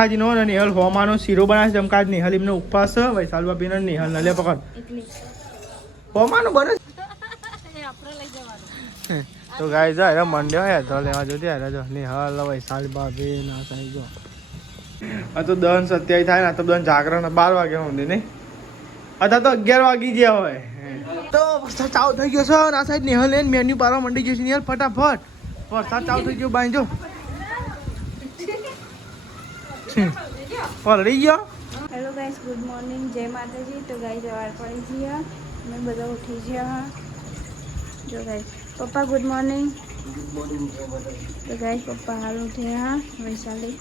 આજ નો નિહલ હોમાનો શીરો બનાવે છે કાજ નિહલ એમનો ઉપવાસ છે વૈશાલ બાપીનો નિહલ નલે પકડ હોમાનો બને તો ગાય જાય મંડે હોય તો લેવા જો ત્યારે જો નિહલ વૈશાલ બાપી ના થાય જો આ તો 10:27 થાય ને તો દન જાગરણ 12 વાગે સુધી નહીં અત્યારે તો 11 વાગી ગયા હોય તો વરસાદ ચાલુ થઈ ગયો છે આ સાઈડ નિહલ ને મેન્યુ પારવા મંડી ગયો છે નિહલ ફટાફટ વરસાદ ચાલુ થઈ ગયો બાંધજો પલડી ગયો હેલો ગાઈસ ગુડ મોર્નિંગ જય માતાજી તો ગાઈસ સવાર પડી છીએ અમે બધા ઉઠી ગયા જો ગાઈસ પપ્પા ગુડ મોર્નિંગ તો ગાઈસ પપ્પા હાલ ઉઠ્યા વૈશાલી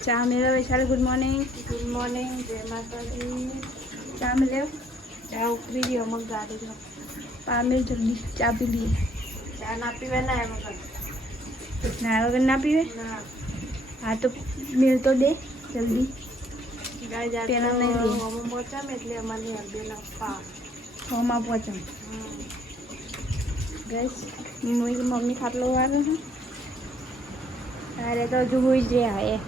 ચા મેળો વૈશાલી ગુડ મોર્નિંગ જય માતાજી ચા મેળો ચા ઉકળી દો અમુક ગાડી લો પામેલ જલ્દી ચા પી લઈએ ચા ના પીવે ના એમ ના વગર ના પીવે હા તો મેળ તો દે જલ્દી પેલા નહીં દે પહોંચામ એટલે અમારે હોમાં પહોંચામ ગઈશ મમ્મી ખાટલો વાળો છે અરે તો હજુ હોઈ જ રહ્યા એ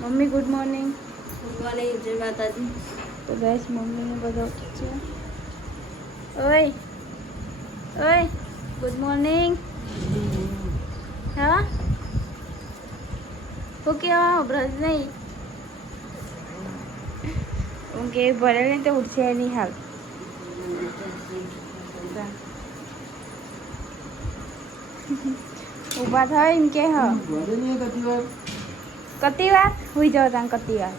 મમ્મી ગુડ મોર્નિંગ જય માતાજી તો ગઈશ મમ્મીને બધા ઉઠી છે ઓય ગુડ મોર્નિંગ હા ઓકે બ્રશ નહીં ઓકે ભરે ને તો ઉઠશે નહીં હાલ ઊભા થાય એમ કે હા કતી વાર હોઈ જાવ ત્યાં કતી વાર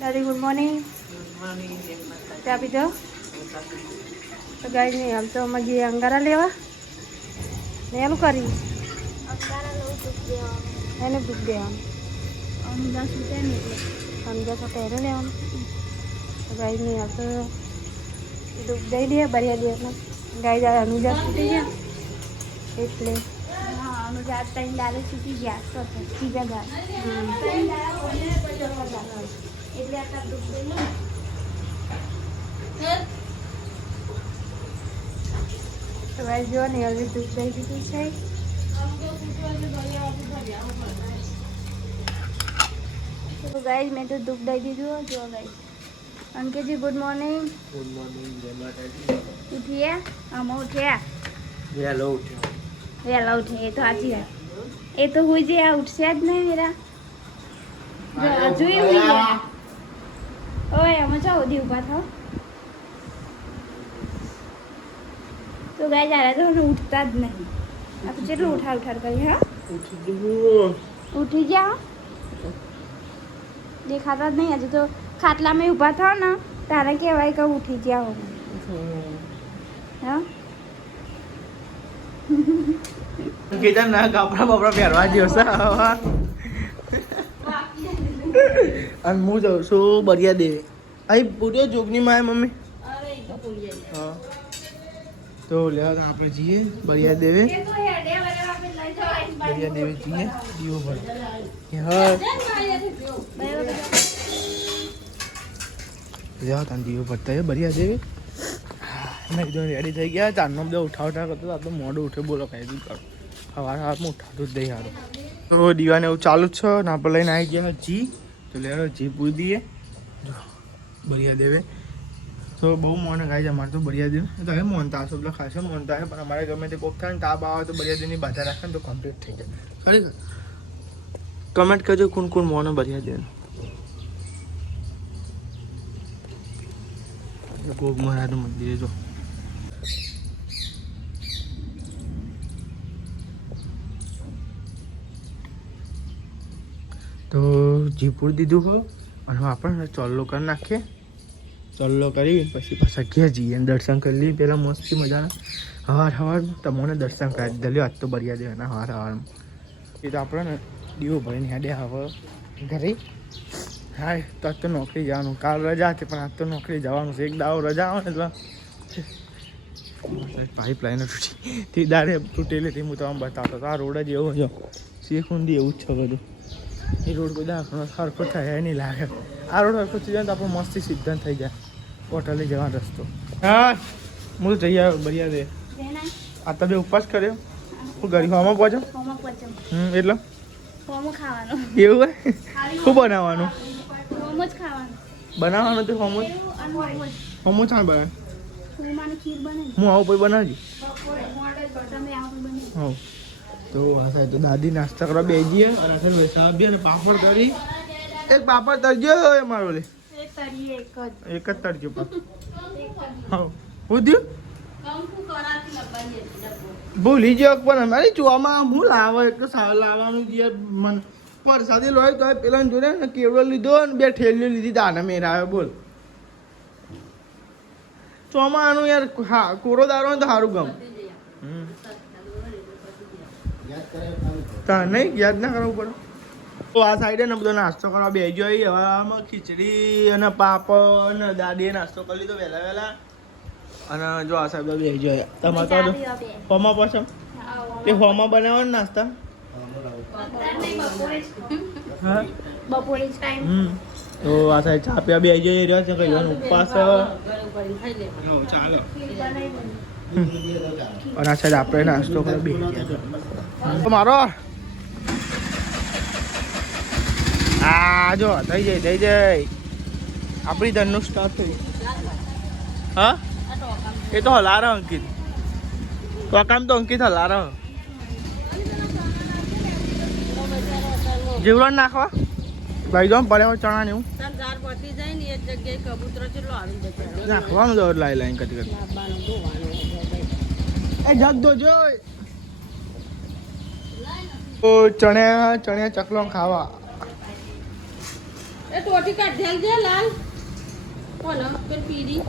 દાદી ગુડ મોર્નિંગ ચા પીધો તો ગાઈ નહીં હાલ તો અમારે અંગારા લેવા ને એનું કરી એને દૂધ દેવાનું અનુદાસ ઉઠે ને એટલે અનુદાસ પહેરે લેવાનું ગાય નહીં હાલ તો દૂધ દઈ દે બરિયા દે એટલે ગાય જાય અનુદાસ છૂટી ગયા એટલે હા અનુદાસ ત્રણ દાડે છૂટી ગયા ત્રીજા ગાય એટલે આટલા દૂધ દઈ લો તો ભાઈ જો ને હજી દૂધ દઈ દીધું છે તો ગાઈસ મેં તો દૂધ દઈ દીધું જો ગાઈસ અંકિતજી ગુડ મોર્નિંગ જય માતાજી ઉઠીએ આમાં ઉઠ્યા વહેલો ઉઠે એ તો સાચી વાત એ તો હુઈ જાય ઉઠશે જ નહીં મેરા હજુ હુઈ ગયા ઓય અમે ચા ઉધી ઊભા થાવ તો ગાઈસ આરે તો ઉઠતા જ નહીં આ તો કેટલું ઉઠાડ કરી હા ઉઠી ગયા દેખાતા જ નહીં હજુ તો ખાટલામાં ઊભા થાવ ને તારે કહેવાય કે ઉઠી ગયા હો હા કીધા ના કપડા બપડા પહેરવા જેવો છે અને હું જાઉં છું બરિયા દેવી અહીં પૂર્યો જોગની માં મમ્મી હા તો લેવા આપણે જઈએ બરિયા દેવે બરિયા દેવે જઈએ દીવો ભર લેવા તાન દીવો ભરતા બરિયા દેવે મેં કીધું રેડી થઈ ગયા ચારનો બધા ઉઠાવતા કરતો આ તો મોડું ઉઠે બોલો કાંઈ બી કરો સવારમાં ઉઠાતું જ દઈ સારું તો દીવાને એવું ચાલુ જ છે ને આપણે લઈને આવી ગયા જી તો લેવા જી પૂરી દઈએ જો બરિયા દેવે તો બહુ મોને ખાઈ છે અમારે તો બરિયા દેવ તો હવે મોનતા હશો એટલે ખાશો મોનતા હે પણ અમારે ગમે તે કોક થાય ને તાપ આવે તો બરિયા દેવની બાધા રાખે ને તો કમ્પ્લીટ થઈ જાય ખરેખર કમેન્ટ કરજો કોણ કોણ મોને બરિયા દેવ ગોગ મહારાજનું મંદિર જો તો જીપુર દીધું હો અને આપણે ચોલ્લો કરી નાખીએ ચોલ્લો કરી પછી પાછા ઘેર જઈએ દર્શન કરી લઈએ પહેલાં મસ્તી મજાના સવારમાં તમને દર્શન કરાવી દીધા આજ તો બરિયા દેવાના સવારમાં એ તો આપણે ને દીવો ભરીને હેડે હવે ઘરે હા તો આજ તો નોકરી જવાનું કાલ રજા હતી પણ આજ તો નોકરી જવાનું છે એક દાવો રજા આવે ને એટલે પાઇપલાઇન તૂટી તે દાડે તૂટેલી હતી હું તમને બતાવતો તો આ રોડ જ એવો જો શેખુંદી એવું જ છે બધું એ રોડ બધા સરખો થાય નહીં લાગે આ રોડ સરખો થઈ જાય તો આપણો મસ્તી સિદ્ધાંત થઈ જાય હોટલે જવાનો રસ્તો હા હું તો જઈ આવ્યો બરિયા દે આ તમે ઉપવાસ કર્યો હું ગરીબ આમાં પહોંચો એટલે હોમો ખાવાનું એવું હે શું બનાવવાનું હોમો જ ખાવાનું બનાવવાનું તો હોમો હોમો ચાલ બનાવે કુરમાની ખીર બને હું આવું પછી બનાવજી તમે આવું બને હા તો આ સાહેબ તો દાદી નાસ્તા કરવા બેસીએ અને અસલ વૈસા બી અને પાપડ તરી એક પાપડ તરજો મારો લે એક તરીએ એક જ તરજો હા હું થયું ભૂલી ગયો પણ અમારી ચોમાં હું લાવે એક તો લાવવાનું જે મન પરસાદી લોય તો પેલા જોડે ને કેવડો લીધો ને 2 ઠેલીઓ લીધી દાને મેરાવે બોલ ચોમાનું યાર હા કોરો દારો ને તો સારું ગમ તા નહીં યાદ ના કરવું પડે તો આ સાઈડે ને બધો નાસ્તો કરવા બેસી હવે આમાં ખીચડી અને પાપડ અને દાદીએ નાસ્તો કરી લીધો વહેલા અને જો આ સાહેબ બેસી જાય તમારે તો હોમાં પસંદ એ હોમાં બનાવવાનું નાસ્તા હા બપોરે ટાઈમ તો આ સાહેબ ચા પીવા બેસી જઈ રહ્યો છે કઈ ઉપવાસ ચાલો અને આ સાઈડ આપણે નાસ્તો કરવા બેસી ગયા મારો આ જો થઈ જાય આપણી ધનનું સ્ટાર્ટ થઈ હા એ તો હલાર અંકિત તો કામ તો અંકિત હલાર જીવડણ નાખવા લઈ જાઉં પડે ચણા ને એવું નાખવાનું દો લાઈ લાઈન કટી એ જગ દો જોઈ ઓ ચણ્યા ચકલો ખાવા એ ટોટી કાઢ દેલ દે લાલ કોનો પેલ પીડી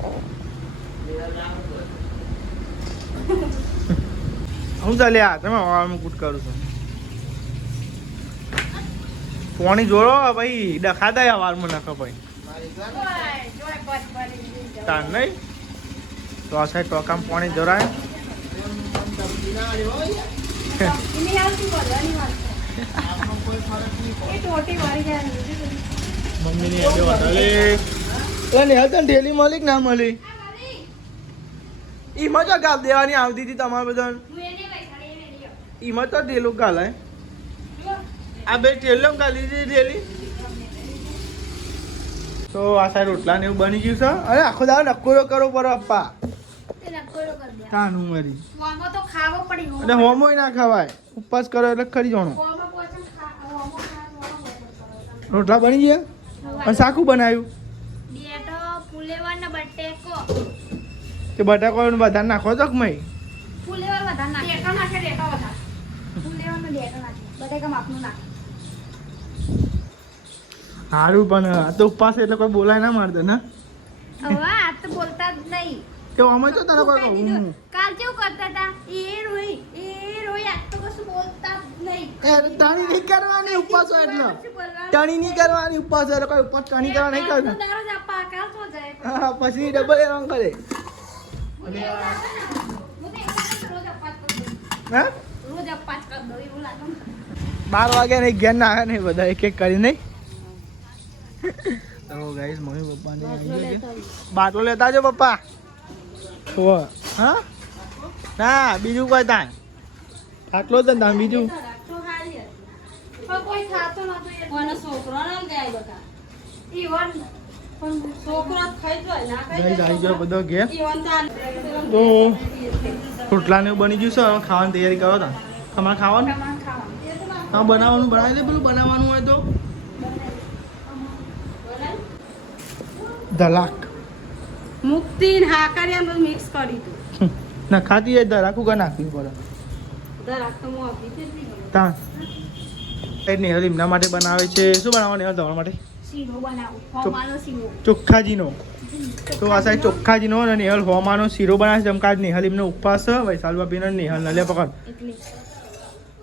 હું ચાલ્યા તમે હવામાં કૂટ કરું છું પાણી જોડો ભાઈ ડખાતા વારમાં નાખો ભાઈ તાર નહીં તો આ સાઈડ ટોકામ પાણી જોરાય મમ્મીની આજે વધારે ઢેલી મળી કે ના મળી ઈમાં તો ગાલ દેવાની આવતી હતી તમારે બધા ઈમાં તો ઢેલું ગાલાય આ બે ઢેલો ગાલી દીધી ઢેલી તો આ સાઈડ રોટલા ને એવું બની ગયું છે અરે આખો દાવ નકોરો કરો પર અપ્પા કાનું મરી અને હોમોય ના ખવાય ઉપવાસ કરો એટલે ખરી જાણો રોટલા બની ગયા અને શાકું બનાવ્યું કે બટાકો વધારે નાખો તો કમાઈ સારું પણ આ તો ઉપવાસ એટલે કોઈ બોલાય ના મારતો ને બોલતા જ નહીં કે અમે તો તારા કોઈ કહું કાલ કેવું કરતા હતા એ રોઈ આજ તો કશું બોલતા જ નહીં ટણી નહીં કરવાની ઉપવાસ હોય એટલે ટણી નહીં કરવાની ઉપવાસ હોય એટલે કોઈ ઉપવાસ ટણી કરવા નહીં કરતા દારો જ આપા કાલ તો જાય હા પછી ડબલ એરંગ કરે હા રોજ અપાસ કર દો એવું લાગે 12 વાગ્યા ને ઘેર ના આવે ને બધા એક એક કરી નહીં તો ગાઈસ મમ્મી પપ્પાને બાટલો લેતા જો પપ્પા હા ના બીજું કોઈ તાન આટલો જ તાન બીજું કોઈ ખાતો નતો કોનો છોકરો ના જાય બકા ઈવન છોકરો ખાઈ જાય ના ખાઈ ગાઈસ આવી ગયો બધો ઘેર ઈવન તાન તો રોટલા ને બની ગયું છે હવે ખાવાની તૈયારી કરો તા તમારે ખાવાનું હા બનાવવાનું બનાવી દે પેલું બનાવવાનું હોય તો ધલાક મુક્તિ ને હાકારિયા બધું મિક્સ કરી તું ના ખાતી હોય ધરાકું કા નાખવી પડે દરાક તો મો આપી દે તા એ નિહલ એમના માટે બનાવે છે શું બનાવવાનું નિહલ તમારા માટે શીરો બનાવું હોમાનો શીરો ચોખ્ખાજીનો તો આ સાઈડ ચોખ્ખાજીનો અને નિહલ હોમાનો શીરો બનાવે છે જમકાજ નિહલ એમનો ઉપવાસ છે વૈશાલ બાપીનો નિહલ નલે પકડ એટલે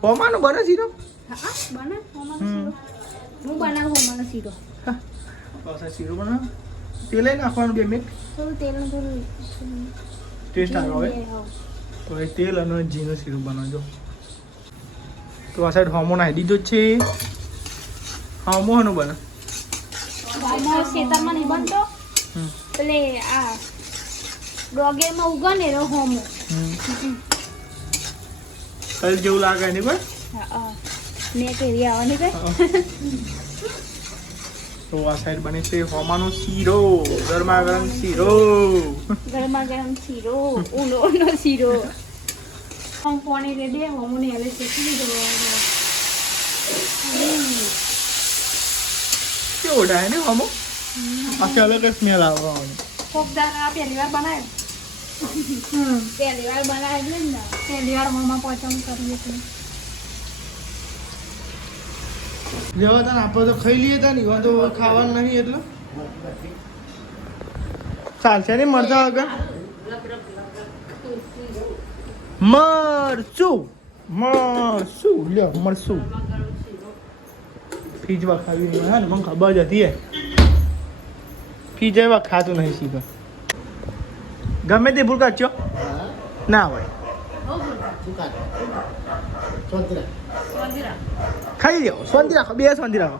હોમાનો બને શીરો હા બના હોમાનો શીરો હું બનાવું હોમાનો શીરો શીરો બનાવ તેલ નાખવાનું બે મિનિટ થોડું તેલનું થોડું ટેસ્ટ આવે તો એ તેલ અને ઘીનો શીરો બનાવજો તો આ સાઈડ હોમો નાખી દીધો છે હોમો હનું બને હોમો શેતામાં નહીં બનતો એટલે આ ડોગેમાં ઉગો ને રો હોમો તલ જેવું લાગે નહીં કોઈ હા ને કેવી આવવાની છે તો આ સાઈડ બને છે હોમાનો શીરો, ગરમા ગરમ શીરો. ગરમા ગરમ શીરો, ઊંડો શીરો. હું પાણી રેડી હોમોને એને શેકી દીધો. કેવો ડાય ને હોમો આખી અલગ સ્મેલ આવવાની. કોકદાર આ પહેલી વાર બનાવ્યો. પહેલી વાર બનાવી ને પહેલી વાર મમ્મા પસંદ કરીએ છીએ. લેવા તા આપણે તો ખાઈ લઈએ તા ને તો ખાવાનું નહીં એટલે ચાલશે ને મરચા વગર. મરચું લ્યો મરચું ફીજવા ખાવી હા ને મને ખબર જ હતી ફીજવા ખાતું નહીં શીખર ગમે તે ભૂલ કાચો ના હોય ખાઈ લ્યો શાંતિ રાખો બે શાંતિ રાખો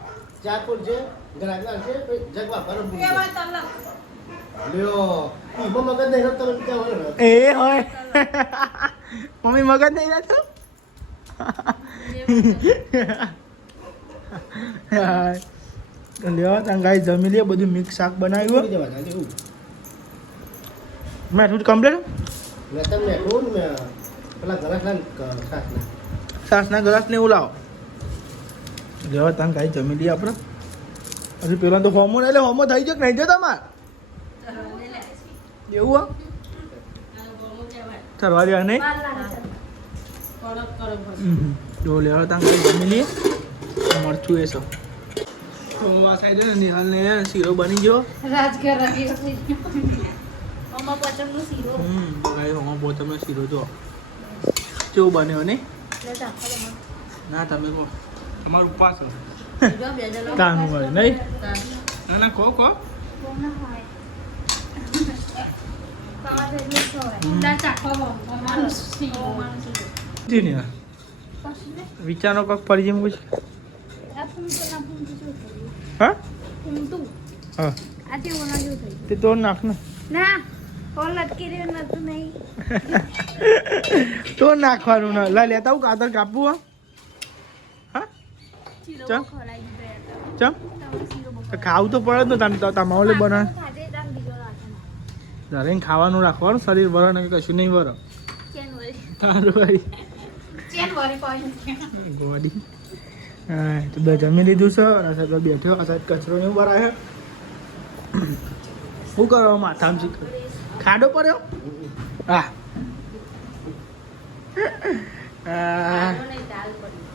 એ હોય મમ્મી મગજ નહીં રહેતો લેવા ત્યાં જમી લે બધું મિક્સ શાક બનાવ્યું મેં થોડું કમ્પ્લેટ સાસના ગ્લાસ ને એવું લાવો લેવા ત્યાં ગાય જમી લઈએ આપણે હજી પેલા તો હોમો એટલે હોમો થઈ ગયો કે નહીં જો તમારે એવું ચરવા દેવા નહીં જો લેવા ત્યાં ગાય જમી લઈએ મરચું એ સૌ તો આ સાઈડ ને નિહાલ ને શીરો બની ગયો રાજઘર રહી મમ્મા પચમનો શીરો. ગાય હોમો પોતમનો શીરો જો કેવું બન્યો ને ના તમે કહો તમારું ઉપવાસ કામ હોય નહીં ના ના કહો કોના હોય કાવા જેવું હોય. ના ચાખો મમ્માનો શીરો. જી ને વિચારનો કોક પડી જેમ પૂછ આ ફૂમતું ના ફૂમતું શું થયું? હા ફૂમતું હા આજે ઓના જેવું થયું. તે તો નાખ ને ના કોલ લટકી રહ્યું નતું નહીં. તો નાખવાનું ના લા લેતા આવું કાતર કાપવું હા શીરો ચમ? ખવડાવી દીધો ચમ તમે શીરો તો ખાવું તો પડે જ ને તમે તમારે બનાવે ખાધે તામ બીજો રાખે જ્યારે ખાવાનું રાખવાનું શરીર વરો ને કશું નહીં વરો ચેન વળી તારું ભાઈ ચેન વરે કોઈ ગોડી હા તો બે જમી લીધું છે અને સાહેબ બેઠ્યો આ સાહેબ કચરો ને ઉભા રાખે શું કરો માથામાં શીખ ખાડો પડ્યો હા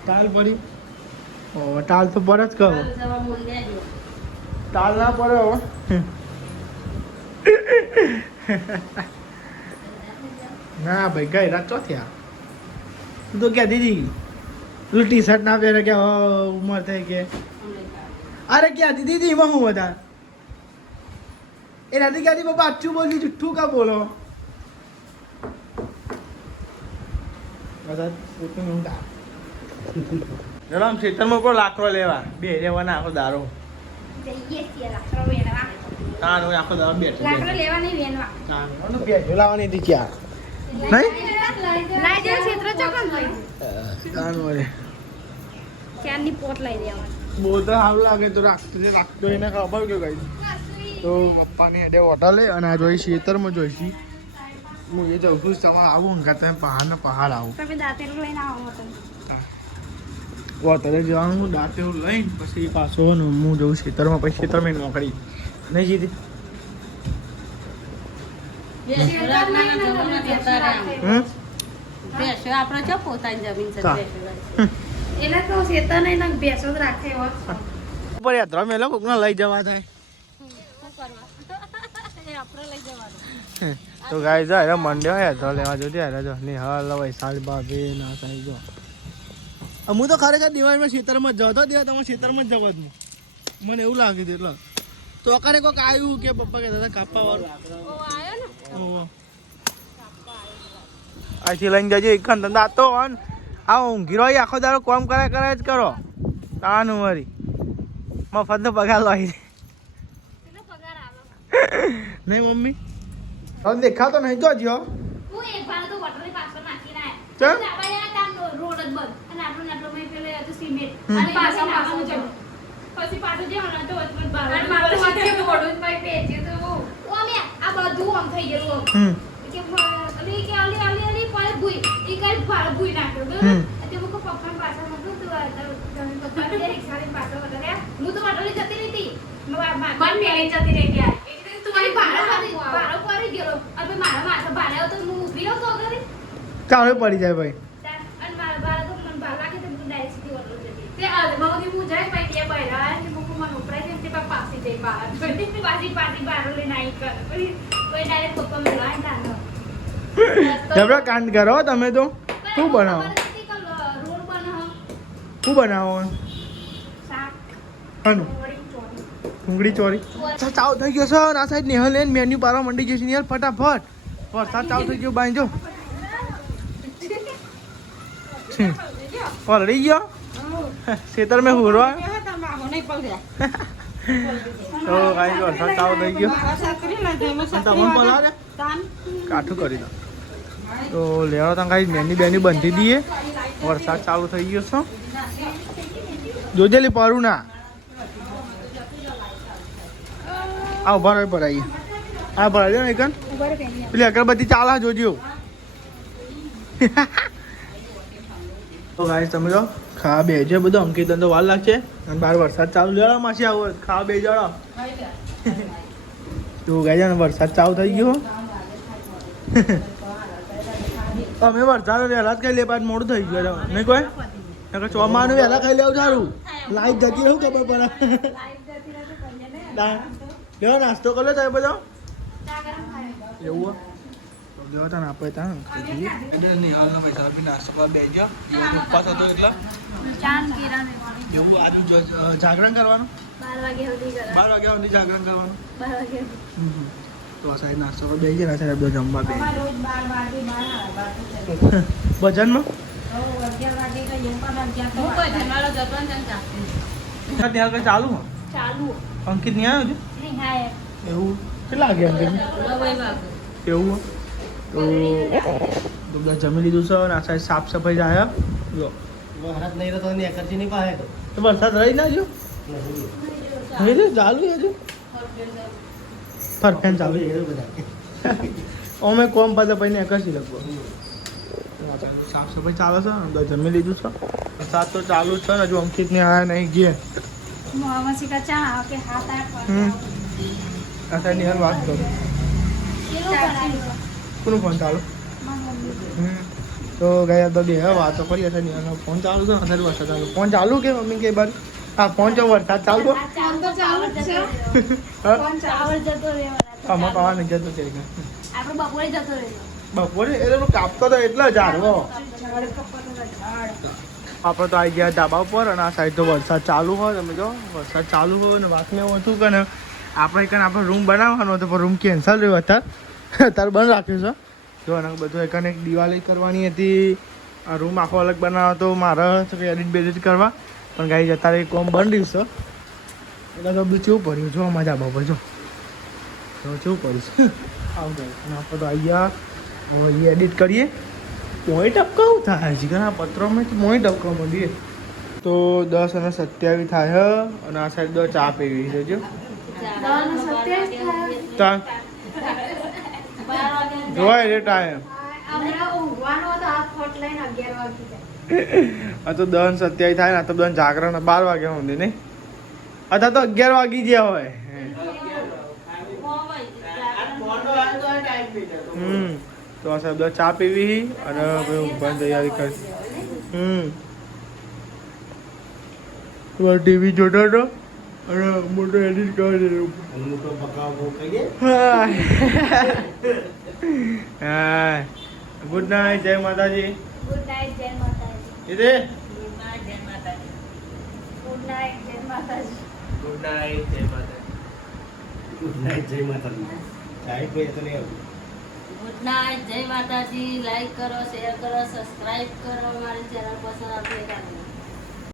ટાલ પડી ઓ ટાલ તો પડે જ કહો ટાલ ના પડે હવે ના ભાઈ ગઈ રાત ચોથ્યા તું તો ક્યાં દીદી પેલું ટી શર્ટ ના પહેરે કે ઉંમર થઈ કે અરે ક્યાં દીદી એમાં હું બધા એ નથી ક્યાંથી બાપા આચું બોલ્યું જુઠ્ઠું કા બોલો ચલો આમ ખેતરમાં પણ લાકડો લેવા બે લેવાના આખો દારો જઈએ છીએ લાકડો વેણવા. તાનું આખો દારો બેઠો લાકડો લેવા નહીં વેણવા. તાનું બેઠો લાવવાની હતી ક્યાં નહીં લાઈ દે ક્ષેત્ર ચોકન ભાઈ. તાનું વળે ચારની પોટ લઈ દેવાની. બહુ તો સારું લાગે તો રાખતો એને ખબર કે કઈ તો પપ્પાની હેડે હોટલે અને આ જોઈ ખેતરમાં જોઈશી હું એ જઉં છું તમારે આવું અંકા તમે પહાડ ને પહાડ આવું તમે દાંતેલું લઈને આવો તમે. હોટલે જવાનું દાંત એવું લઈને પછી પાછો ને હું જઉં ખેતરમાં પછી ખેતરમાં નોકરી નહીં જીતી આપણે જો પોતાની જમીન છે હા. એને તો શેતર નહીં ને ભેંસો જ રાખે હોત. ઉપર યાત્રા મેલો કોકના લઈ જવા થાય આપણે લઈ જવાનું. તો ગાય જાય મંડ્યો યાત્રા લેવા જોતી યાર જો નિહાલ વૈશાલ ભાભી ના સાઈ જો હું તો ખરેખર દિવાળીમાં ખેતરમાં જતો દેવા તમારે ખેતરમાં જ જવા જ નહીં મને એવું લાગ્યું હતું એટલે તો અકારે કોઈક આવ્યું કે પપ્પા કહેતા હતા કાપવા વાળું અહીંથી લઈને જજો એક ધંધા તો આ ઊંઘી રહ્યો આખો દાડો કોમ કરે જ કરો તાનું મારી મફતનો પગાર લઈ દે નહીં મમ્મી હવે દેખાતો નહીં તો જ્યો હું એક વાર તો વટરી પાછો નાખી ના ચમ? આયા. રોડ જ બંધ અને આટલું ને આટલું મેં પેલે હતું સિમેન્ટ હમ. અને પાછા નાખવાનું છે પછી પાછું જે હણા તો વચમાં બહાર અને મારું વચ્ચે મોઢું જ પાઈ પેચ્યું તો ઓ અમે આ બધું આમ થઈ ગયું હમ કે અલી કે અલી પાય ભૂઈ ઈ કઈ ભાળ ભૂઈ નાખ્યો હમ. બરાબર તે મુકો પપ્પા પાછા મતો તો તમે પપ્પા કે રિક્ષા લઈને પાછો વળ્યા હું તો વાટોલી જતી રહી હતી મન મેળી જતી રહી ગયા એટલે તું મારી ભાડો પડી ગયો અને મારા માથે ભાડ્યો તો હું ઊભી રહો તો ઘરે ચાલે પડી જાય ભાઈ અને મારા ભાડો તો મને ભાડ લાગે તો હું ડાયરેક્ટ સીધી વળો જતી તે અદમાવથી હું જાય પછી ત્યાં બહાર કે મુકો મને ઉપરાય છે તે પાછી જઈ બહાર પાછી બારો લઈને આવી કર પછી કોઈ ડાયરેક્ટ પપ્પા મેળવાય તાનો જબરા કાંડ કરો તમે તો શું બનાવો રોડ બનાવો શું બનાવો શાક હનું ડુંગળી ચોરી ચાવ થઈ ગયો છે અને આ સાઈડ નેહલ લઈને મેન્યુ પારવા મંડી ગયો છે યાર ફટાફટ વરસાદ ચાવ થઈ ગયો બાંધજો પલડી ગયો ખેતર મેં હુરવા તો કાંઈ વરસાદ ચાવ થઈ ગયો તમને પલારે કાઠું કરી દો તો લેવા તાં કાંઈ મેન્યુ બેન્યુ બંધી દઈએ વરસાદ ચાલુ થઈ ગયો છે જોજેલી પરું ના આ ઉભા રહી ભરાઈએ આ ભરાઈ ને એકન પેલી અગરબત્તી ચાલે જોજો તો ગાઈસ તમે જો ખાવા બેજો બધું અંકિત તો વાર લાગશે અને બહાર વરસાદ ચાલુ લેવા માસી આવો ખાવા બે જડો તો ગાઈ ને વરસાદ ચાલુ થઈ ગયો અમે વરસાદ વહેલા જ ખાઈ લે પાછ મોડું થઈ ગયું નહીં કોઈ ચોમાનું વહેલા ખાઈ લેવું સારું લાઈટ જતી રહું ખબર પડે લેવો નાસ્તો કરો તમે બધો એવું લેવા તા આપે તા નિહાલનો પૈસા બી નાસ્તો કરવા બે ગયો ઉપવાસ હતો એટલે એવું આજુ જાગરણ કરવાનું 12 વાગ્યા સુધી જાગરણ કરવાનું તો આ સાઈડ નાસ્તો કરવા બે ગયા સાઈડ બધો જમવા બે ભજનમાં ત્યાં કઈ ચાલુ અંકિત નહીં આવ્યો છે એવું કેટલા વાગે અંકિત એવું તો બધા જમી લીધું છે અને આ સાઈડ સાફ સફાઈ જાય જો તો વરસાદ રહી ના જો ચાલુ હજુ ફરફેન ચાલુ અમે કોમ પાસે પછી કરશી લગભગ સાફ સફાઈ ચાલે છે બધા જમી લીધું છે વરસાદ તો ચાલુ જ છે ને હજુ અંકિત ને આયા નહીં ગયા આ સાઈડ નિહાલ વાત કરું કોનું ફોન ચાલુ તો ગયા તો બે વાતો કરી હશે નિહાલનો ફોન ચાલુ છે અત્યારે વરસાદ ચાલુ ફોન ચાલુ કે મમ્મી કે બાર હા ફોન જો વરસાદ ચાલુ આમાં પાવા નહીં જતો છે બપોરે એ લોકો કાપતો તો એટલે જ હારવો આપણે તો આવી ગયા ધાબા ઉપર અને આ સાઈડ તો વરસાદ ચાલુ હોય તમે જો વરસાદ ચાલુ હોય ને વાતને એવું હતું કે ને આપણે રૂમ બનાવવાનો હતો પણ રૂમ કેન્સલ રહ્યો અત્યારે બંધ રાખ્યો છે જો અને બધું એક દિવાળી કરવાની હતી આ રૂમ આખો અલગ બનાવવાનો હતો મારે એડિટ બેડિટ કરવા પણ ગાઈ અત્યારે કોમ બંધ રહ્યું છે એટલે તો બધું કેવું પડ્યું જો અમારા ધાબા ઉપર જો કેવું પડ્યું છે આવું જાય અને આપણે તો આવી ગયા હવે એડિટ કરીએ મોઈ ટપકાવું થાય છે ઘણા પત્રોમાં મોઈ ટપકાવ મળીએ તો 10 અને 27 થાય અને આ સાઈડ 10 ચા પીવી છે જો જોવાય રે ટાઈમ આ તો 10 અને 27 થાય ને આ તો 10 જાગરણ 12 વાગ્યા સુધી નહીં અત્યારે તો 11 વાગી ગયા હોય તો આ સાહેબ ચા પીવી અને ઊંઘવાની તૈયારી કરી ટીવી જોતો હતો અને મોટો એડિટ કરી હા ગુડ નાઇટ જય માતાજી ગુડ નાઇટ જય માતાજી ઇદે ગુડ નાઇટ જય માતાજી ગુડ નાઇટ જય માતાજી ગુડ નાઇટ જય માતાજી ગુડ નાઇટ જય માતાજી સાહેબ ભાઈ તો નહીં ગુડ નાઇટ જય માતાજી લાઈક કરો શેર કરો સબસ્ક્રાઇબ કરો મારી ચેનલ પસંદ આપે